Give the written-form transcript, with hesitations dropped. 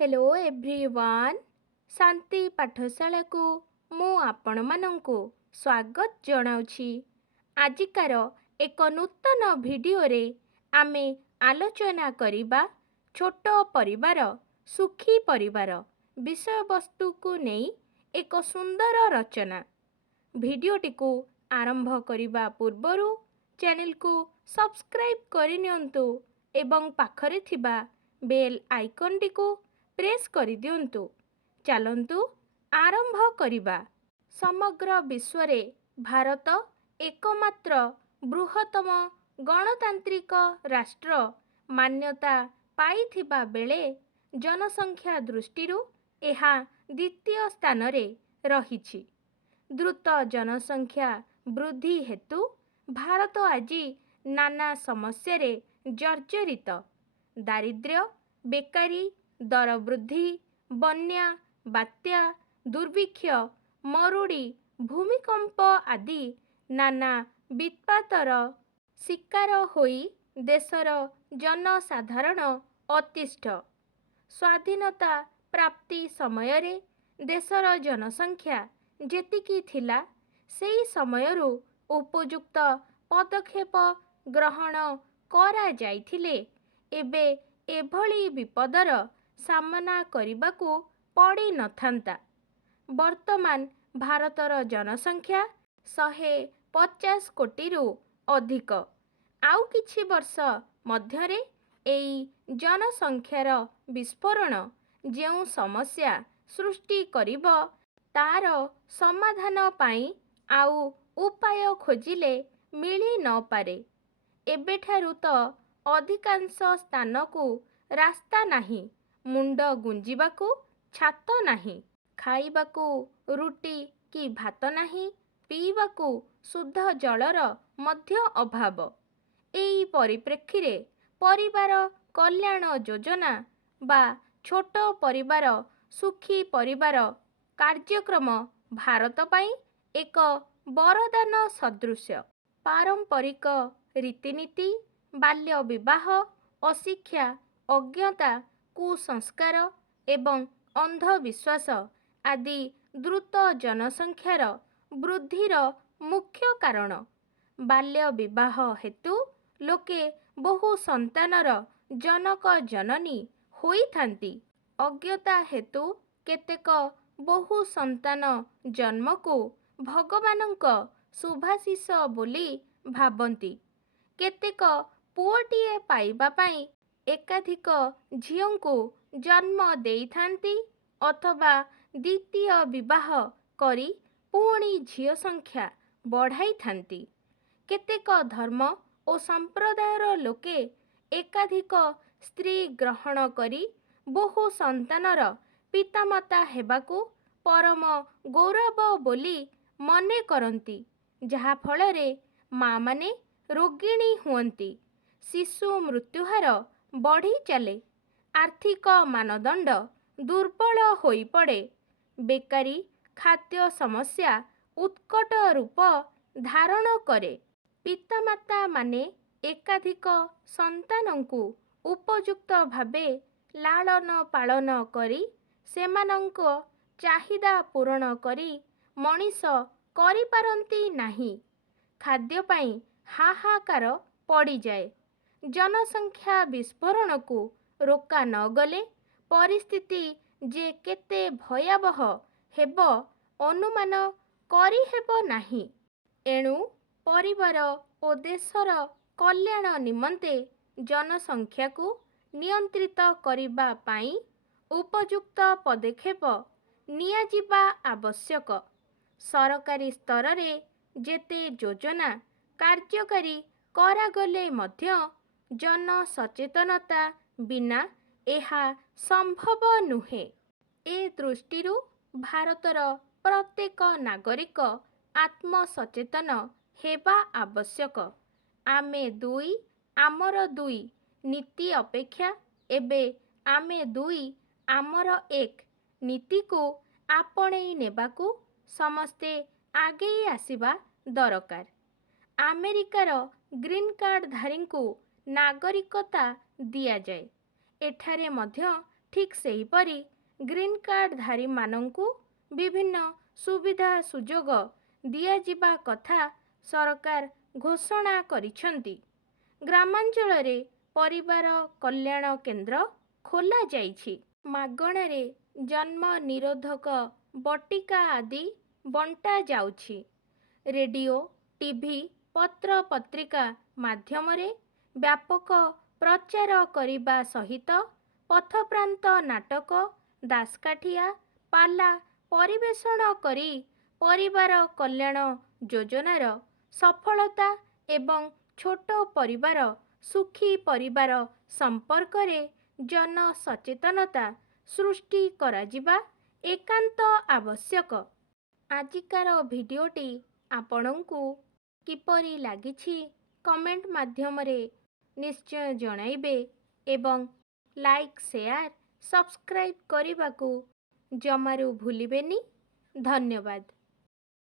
Hello everyone शांति पाठशाला को मु आपण मानंकु स्वागत जनाउछि। आजिकार एक नूतन वीडियो रे आमे आलोचना करिबा छोट परिवार सुखी परिवार विषय वस्तु को नहीं एक सुंदर रचना। वीडियोटी को आरंभ करिबा पूर्वरु चैनल को सब्सक्राइब करिनियंतु एवं पाखरे थिबा बेल आइकन टी को प्रेस करि दियंतु। चलंतु आरंभ करिबा। समग्र विश्व रे भारत एकमात्र बृहत्तम गणतांत्रिक राष्ट्र मान्यता पाइथिबा बेले जनसंख्या दृष्टिरु एहा द्वितीय स्थान रे रहिछि। द्रुत जनसंख्या वृद्धि हेतु भारत आज नाना समस्या रे जर्जरित। दारिद्र्य, बेकारी, दर वृद्धि, बन्या, बात्या, दुर्भिक्ष, मरुड़ी, भूमिकंप आदि नाना विपत्तर शिकार होई देशर जनसाधारण अतिष्ठ। स्वाधीनता प्राप्ति समय रे देशर जनसंख्या जेतिकी थिला सेई समयरु उपयुक्त पदक्षेप ग्रहण करा जाइथिले एबे एभली विपदर सामना करिबाकू पड़ी नथांता। वर्तमान भारतर जनसंख्या 150 कोटीरु अधिक। आउ किछि वर्ष मध्यरे एई जनसंख्यार विस्फोरण जेउ समस्या सृष्टि करिब तार समाधान पाई आउ उपाय खोजिले मिली न पारे। एबेठारु तो अधिकांश स्थान को रास्ता नाही, मुंड गुंजिबाकू छात नाही, खाइबाकू रुटी कि भात नाही, पीबाकू शुद्ध जलर मध्य अभाव। एई परिप्रेक्षी परिवार कल्याण योजना बा छोट परिवार सुखी परिवार कार्यक्रम भारत पाई एक वरदान सदृश। पारंपरिक रीतिनीति, बाल्य विवाह, अशिक्षा, अज्ञता, कुसंस्कार एवं अंधविश्वास आदि द्रुत जनसंख्यार वृद्धिर मुख्य कारण। बाल्य विवाह हेतु लोके बहु संतानर जनक जननी होइथांती। अज्ञता हेतु केतेक बहु संतान जन्म को भगवानंक शुभाशीष बोली भाबंती। केतेक पुओटिए पाइबा पाई एकाधिक झियोंकु जन्म देइथांती अथवा द्वितीय विवाह करी पुणी झियो संख्या बढ़ाई थांती। केतेक धर्म और संप्रदायर लोके एकाधिक स्त्री ग्रहण करी बहु संतानर पितामाता हेबाकू परम गौरव बोली मने करंती, जहा फलरे माँ माने रोगिणी हुअंती, शिशु मृत्युहार बढ़ी चले, आर्थिक मानदंड दुर्बल होई पड़े, बेकारी खाद्य समस्या उत्कट रूप धारण करे। पितामाता माने एकाधिक संतानंकु उपयुक्त भावे लालन पालन करी सेमानंको चाहिदा पूरण करी मनीष करि पारंती नाही। खाद्य पाई हाहाकार पड़ी जाए। जनसंख्या विस्फोरण को रोका न गले परिस्थिति जे केते भयावह हेब अनुमान करि हेब नाही। एणु परिवार और देशर कल्याण निमंते जनसंख्या को नियंत्रित करिबा पाई उपयुक्त पदक्षेप नियाजिबा आवश्यक। सरकारी स्तर रे जेते योजना कार्यकारी करागले मध्य जन सचेतनता बिना एहा संभव नुहे। ए दृष्टिरु भारतर प्रत्येक नागरिक आत्मसचेतन हेबा आवश्यक। आमे दुई आमर दुई नीति अपेक्षा एबे आमे दुई आमर एक नीति को आपणेई नेबाकू समस्ते आगेई आसिबा दरकार। अमेरिकार ग्रीन कार्ड धारी को नागरिकता दिया जाए। एठारे मध्य ଠିକ୍ ସେହିପରି ଗ୍ରୀନ୍ କାର୍ଡ଼ଧାରୀମାନଙ୍କୁ ବିଭିନ୍ନ ସୁବିଧା ସୁଯୋଗ ଦିଆଯିବା କଥା ସରକାର ଘୋଷଣା କରିଛନ୍ତି। ଗ୍ରାମାଞ୍ଚଳରେ ପରିବାର କଲ୍ୟାଣ କେନ୍ଦ୍ର ଖୋଲାଯାଇଛି। ମାଗଣାରେ ଜନ୍ମ ନିରୋଧକ ବଟିକା ଆଦି ବଣ୍ଟା ଯାଉଛି। ରେଡ଼ିଓ, ଟିଭି, ପତ୍ରପତ୍ରିକା ମାଧ୍ୟମରେ ବ୍ୟାପକ ପ୍ରଚାର କରିବା ସହିତ ପଥପ୍ରାନ୍ତ ନାଟକ, ଦାସକାଠିଆ, ପାଲା ପରିବେଷଣ କରି ପରିବାର କଲ୍ୟାଣ ଯୋଜନାର ସଫଳତା ଏବଂ ଛୋଟ ପରିବାର, ସୁଖୀ ପରିବାର ସମ୍ପର୍କରେ ଜନସଚେତନତା ସୃଷ୍ଟି କରାଯିବା ଏକାନ୍ତ ଆବଶ୍ୟକ। ଆଜିକାର ଭିଡ଼ିଓଟି ଆପଣଙ୍କୁ କିପରି ଲାଗିଛି କମେଣ୍ଟ ମାଧ୍ୟମରେ ନିଶ୍ଚୟ ଜଣାଇବେ ଏବଂ ଲାଇକ୍, ସେୟାର, ସବସ୍କ୍ରାଇବ୍ କରିବାକୁ ଜମାରୁ ଭୁଲିବେନି। ଧନ୍ୟବାଦ।